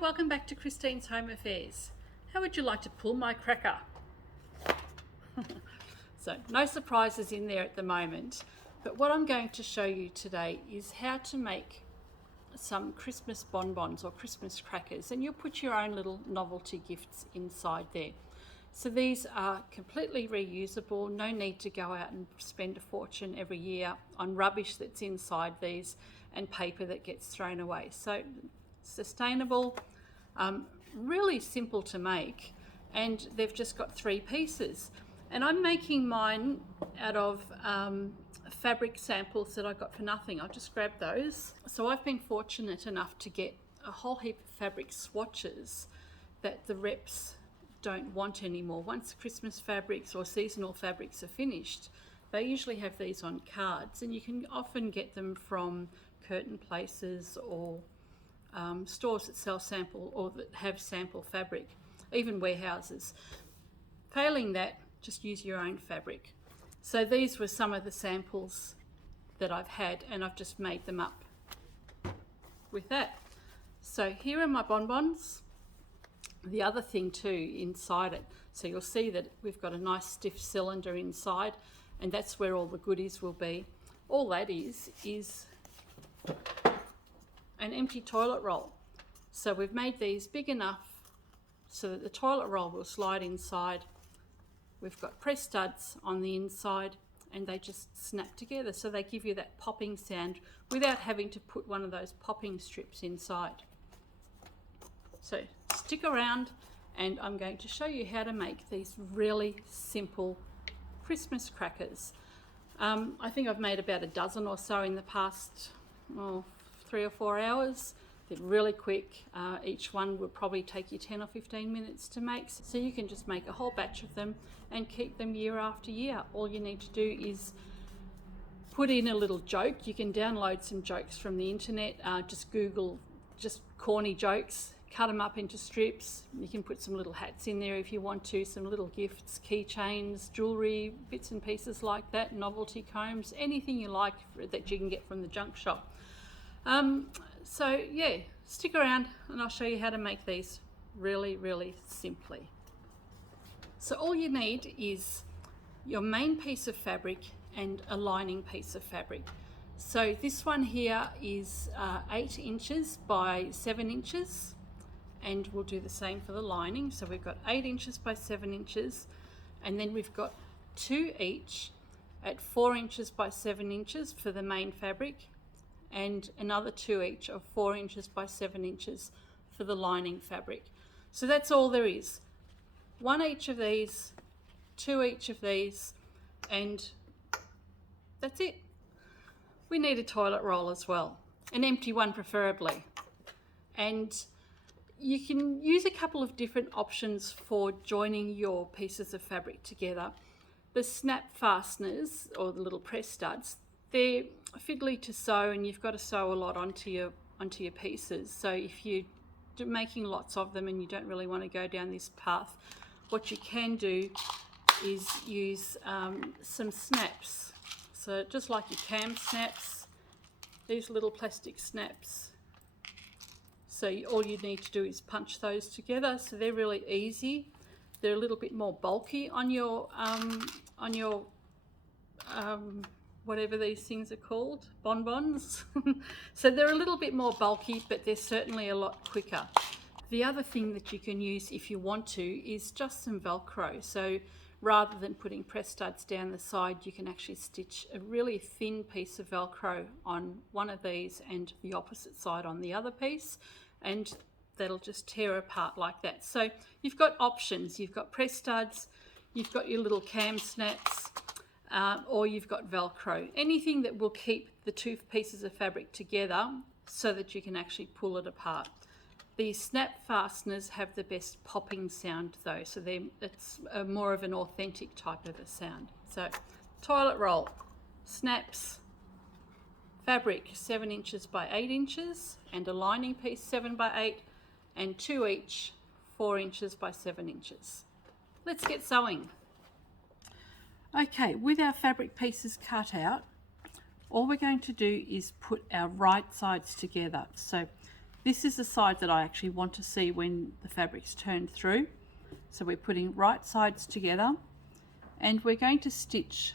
welcome back to Christine's Home Affairs. How would you like to pull my cracker? So no surprises in there at the moment, but what I'm going to show you today is how to make some Christmas bonbons or Christmas crackers, and you'll put your own little novelty gifts inside there. So these are completely reusable, no need to go out and spend a fortune every year on rubbish that's inside these and paper that gets thrown away. So sustainable, really simple to make, and they've just got 3 pieces. And I'm making mine out of fabric samples that I got for nothing. I'll just grab those. So I've been fortunate enough to get a whole heap of fabric swatches that the reps don't want anymore. Once Christmas fabrics or seasonal fabrics are finished, they usually have these on cards, and you can often get them from curtain places or stores that sell sample or that have sample fabric, even warehouses. Failing that, just use your own fabric. So these were some of the samples that I've had, and I've just made them up with that. So here are my bonbons. The other thing too inside it, so you'll see that we've got a nice stiff cylinder inside, and that's where all the goodies will be. All that is an empty toilet roll. So we've made these big enough so that the toilet roll will slide inside. We've got press studs on the inside, and they just snap together, so they give you that popping sound without having to put one of those popping strips inside. So stick around, and I'm going to show you how to make these really simple Christmas crackers. I think I've made about a dozen or so in the past 3 or 4 hours. They're really quick. Each one will probably take you 10 or 15 minutes to make, so you can just make a whole batch of them and keep them year after year. All you need to do is put in a little joke. You can download some jokes from the internet. Just Google just corny jokes, cut them up into strips. You can put some little hats in there if you want to, some little gifts, keychains, jewellery, bits and pieces like that, novelty combs, anything you like that you can get from the junk shop. So yeah, stick around and I'll show you how to make these really simply. So all you need is your main piece of fabric and a lining piece of fabric. So this one here is 8 inches by 7 inches, and we'll do the same for the lining. So we've got 8 inches by 7 inches, and then we've got 2 each at 4 inches by 7 inches for the main fabric, and another 2 each of 4 inches by 7 inches for the lining fabric. So that's all there is. 1 each of these, 2 each of these, and that's it. We need a toilet roll as well, an empty one preferably. And you can use a couple of different options for joining your pieces of fabric together. The snap fasteners, or the little press studs, they're fiddly to sew, and you've got to sew a lot onto your pieces. So if you're making lots of them and you don't really want to go down this path, what you can do is use some snaps. So just like your cam snaps, these little plastic snaps. So all you need to do is punch those together. So they're really easy. They're a little bit more bulky on your whatever these things are called, bonbons. So they're a little bit more bulky, but they're certainly a lot quicker. The other thing that you can use if you want to is just some Velcro. So rather than putting press studs down the side, you can actually stitch a really thin piece of Velcro on one of these and the opposite side on the other piece, and that'll just tear apart like that. So you've got options. You've got press studs, you've got your little cam snaps, or you've got Velcro. Anything that will keep the 2 pieces of fabric together so that you can actually pull it apart. The snap fasteners have the best popping sound though, so it's more of an authentic type of a sound. So toilet roll, snaps, fabric 7 inches by 8 inches, and a lining piece 7 by 8, and 2 each 4 inches by 7 inches. Let's get sewing. Okay, with our fabric pieces cut out, all we're going to do is put our right sides together. So This is the side that I actually want to see when the fabric's turned through. So we're putting right sides together and we're going to stitch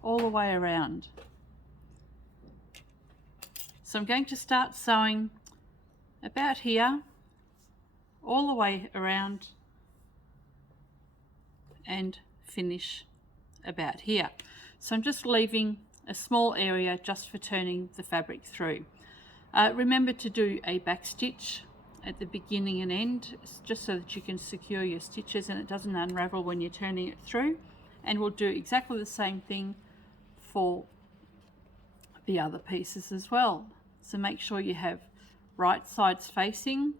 all the way around. So I'm going to start sewing about here, all the way around, and finish about here. So I'm just leaving a small area just for turning the fabric through. Remember to do a back stitch at the beginning and end, just so that you can secure your stitches and it doesn't unravel when you're turning it through. And we'll do exactly the same thing for the other pieces as well. So make sure you have right sides facing,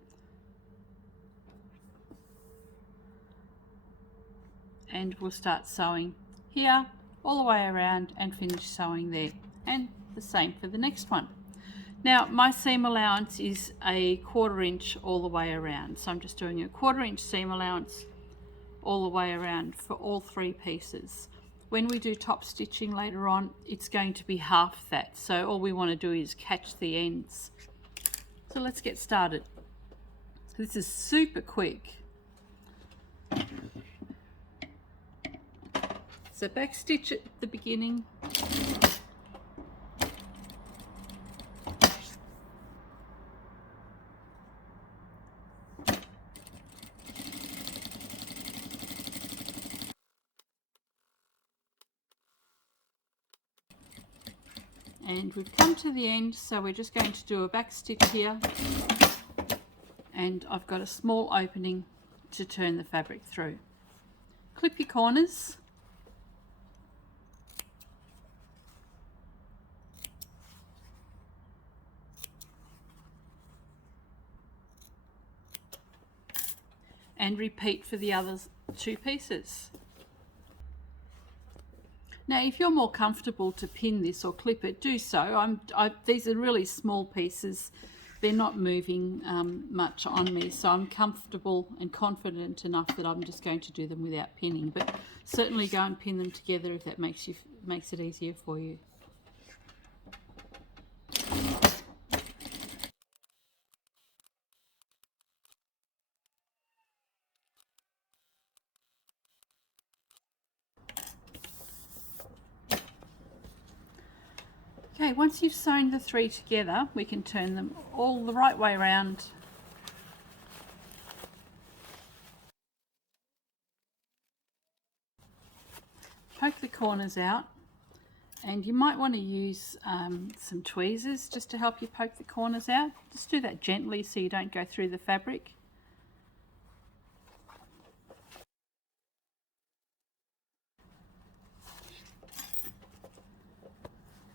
and we'll start sewing here all the way around and finish sewing there, and the same for the next one. Now my seam allowance is a 1/4 inch all the way around, so I'm just doing a 1/4 inch seam allowance all the way around for all 3 pieces. When we do top stitching later on, it's going to be half that, so all we want to do is catch the ends. So let's get started. This is super quick. So back stitch at the beginning, and we've come to the end, so we're just going to do a back stitch here, and I've got a small opening to turn the fabric through. Clip your corners, and repeat for the other 2 pieces. Now if you're more comfortable to pin this or clip it, do so. These are really small pieces, they're not moving much on me, so I'm comfortable and confident enough that I'm just going to do them without pinning, but certainly go and pin them together if that makes it easier for you. Okay, once you've sewn the 3 together, we can turn them all the right way around. Poke the corners out, and you might want to use some tweezers just to help you poke the corners out. Just do that gently so you don't go through the fabric.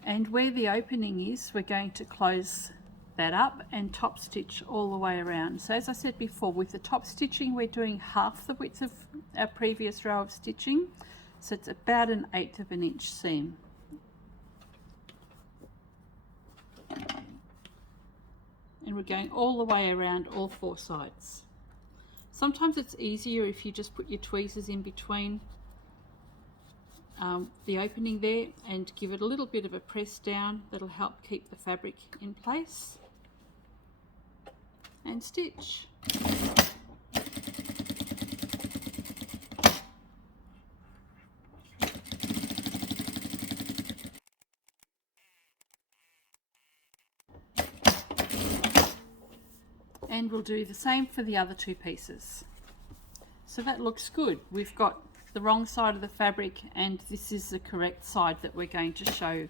And where the opening is, we're going to close that up and top stitch all the way around. So as I said before, with the top stitching, we're doing half the width of our previous row of stitching. So it's about 1/8 of an inch seam. And we're going all the way around all 4 sides. Sometimes it's easier if you just put your tweezers in between the opening there and give it a little bit of a press down. That'll help keep the fabric in place, and stitch. And we'll do the same for the other 2 pieces. So that looks good. We've got the wrong side of the fabric, and this is the correct side that we're going to show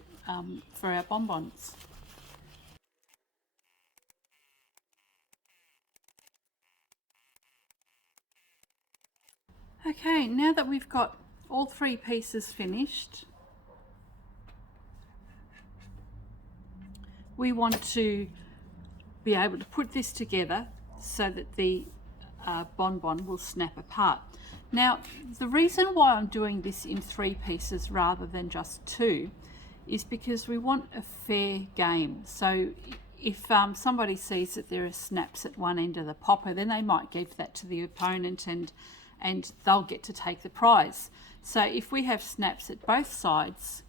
for our bonbons. Okay, now that we've got all 3 pieces finished, we want to be able to put this together so that the bonbon will snap apart. Now, the reason why I'm doing this in 3 pieces rather than just 2 is because we want a fair game. So if somebody sees that there are snaps at one end of the popper, then they might give that to the opponent and they'll get to take the prize. So if we have snaps at both sides,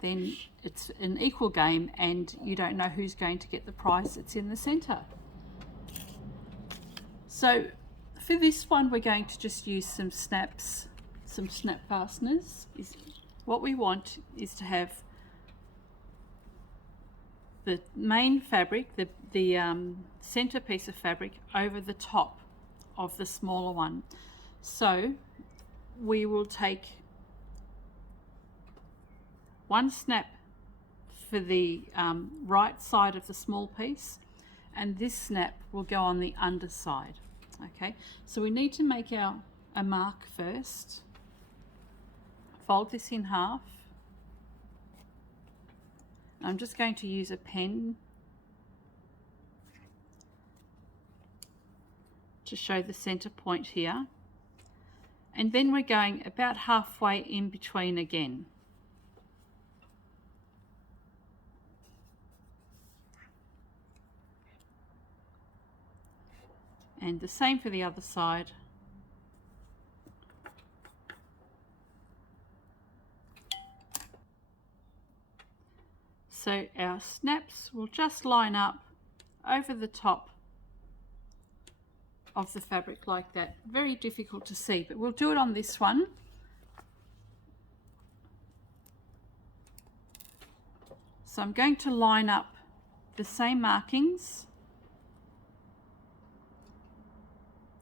then it's an equal game and you don't know who's going to get the prize that's in the center. So for this one, we're going to just use some snaps, some snap fasteners. What we want is to have the main fabric, the center piece of fabric, over the top of the smaller one. So we will take one snap for the right side of the small piece, and this snap will go on the underside. Okay, so we need to make a mark first. Fold this in half. I'm just going to use a pen to show the center point here, and then we're going about halfway in between again. And the same for the other side. So our snaps will just line up over the top of the fabric like that. Very difficult to see, but we'll do it on this one. So I'm going to line up the same markings.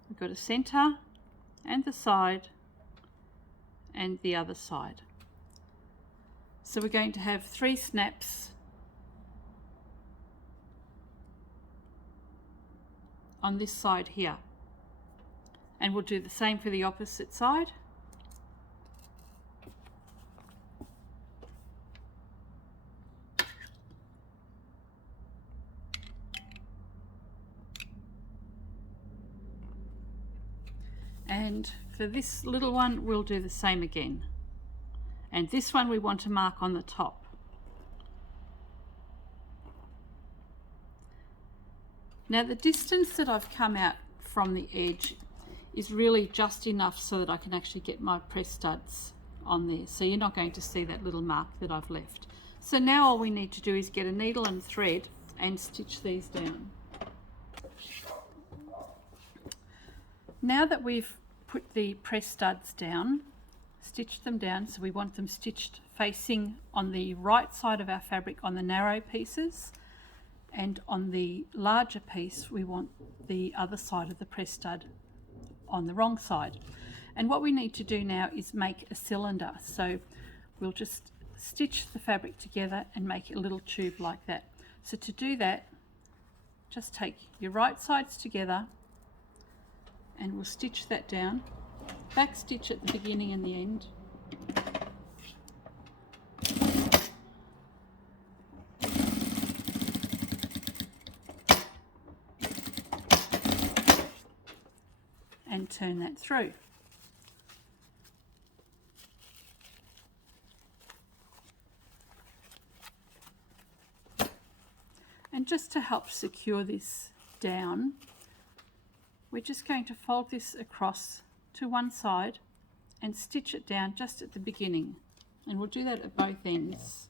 We've got a center and the side and the other side. So we're going to have 3 snaps on this side here, and we'll do the same for the opposite side. And for this little one, we'll do the same again. And this one we want to mark on the top. Now the distance that I've come out from the edge is really just enough so that I can actually get my press studs on there. So you're not going to see that little mark that I've left. So now all we need to do is get a needle and thread and stitch these down. Now that we've put the press studs down, stitch them down, so we want them stitched facing on the right side of our fabric on the narrow pieces, and on the larger piece we want the other side of the press stud on the wrong side. And what we need to do now is make a cylinder. So we'll just stitch the fabric together and make a little tube like that. So to do that, just take your right sides together and we'll stitch that down. Back stitch at the beginning and the end. And turn that through. And just to help secure this down, we're just going to fold this across to one side and stitch it down just at the beginning, and we'll do that at both ends.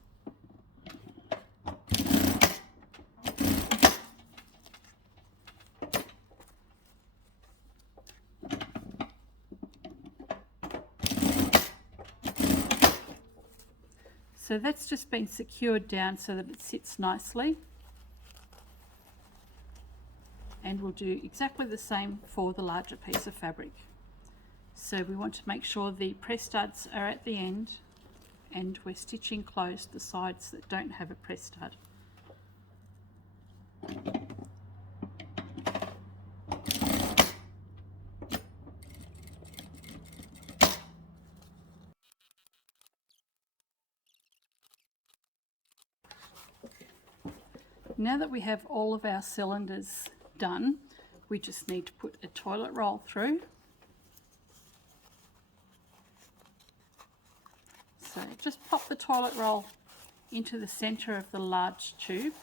So that's just been secured down so that it sits nicely, and we'll do exactly the same for the larger piece of fabric. So we want to make sure the press studs are at the end and we're stitching close the sides that don't have a press stud. Now that we have all of our cylinders done, we just need to put a toilet roll through. So just pop the toilet roll into the center of the large tube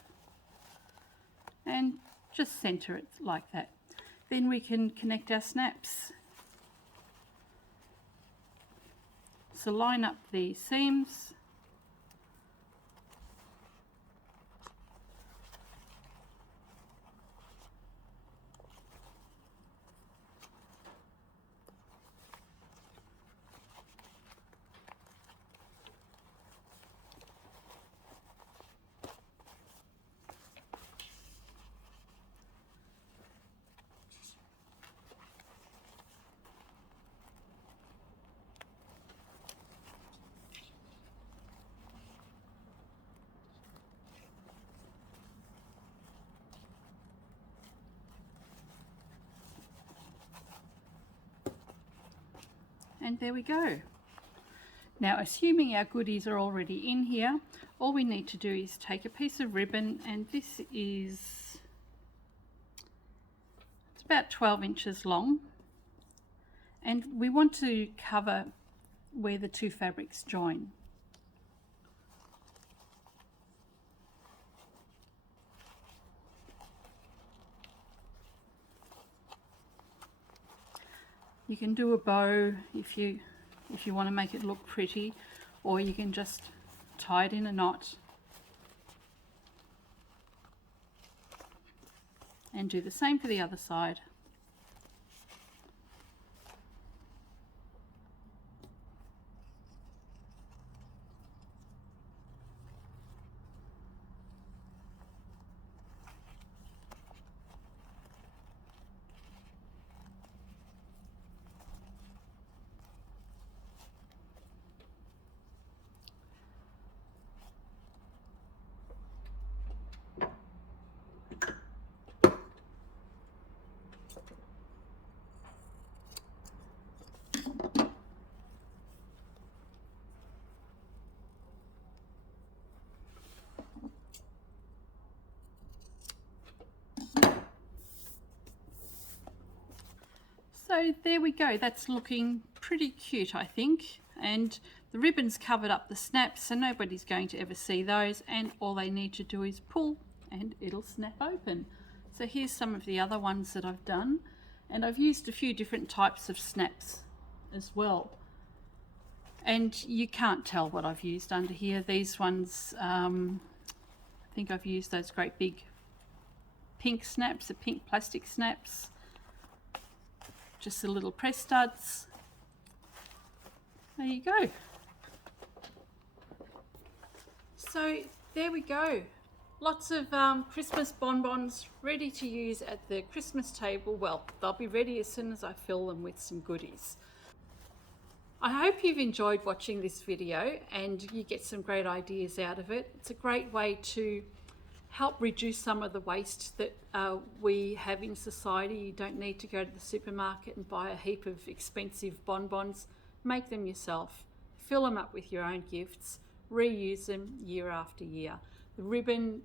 and just center it like that. Then we can connect our snaps. So line up the seams And there we go. Now, assuming our goodies are already in here, all we need to do is take a piece of ribbon, and this is, it's about 12 inches long, and we want to cover where the two fabrics join. You can do a bow if you want to make it look pretty, or you can just tie it in a knot and do the same for the other side. So there we go, that's looking pretty cute, I think, and the ribbon's covered up the snaps, so nobody's going to ever see those, and all they need to do is pull and it'll snap open. So here's some of the other ones that I've done, and I've used a few different types of snaps as well, and you can't tell what I've used under here. These ones, I think I've used those great big pink snaps, the pink plastic snaps. Just the little press studs. There you go. So there we go. Lots of Christmas bonbons ready to use at the Christmas table. Well, they'll be ready as soon as I fill them with some goodies. I hope you've enjoyed watching this video and you get some great ideas out of it. It's a great way to help reduce some of the waste that we have in society. You don't need to go to the supermarket and buy a heap of expensive bonbons. Make them yourself. Fill them up with your own gifts. Reuse them year after year. The ribbon,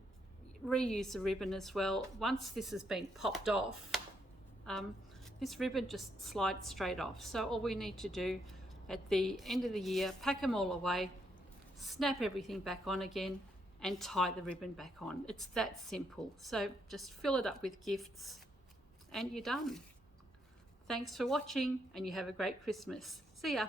reuse the ribbon as well. Once this has been popped off, this ribbon just slides straight off. So all we need to do at the end of the year, pack them all away, snap everything back on again, and tie the ribbon back on. It's that simple. So just fill it up with gifts and you're done. Thanks for watching, and you have a great Christmas. See ya.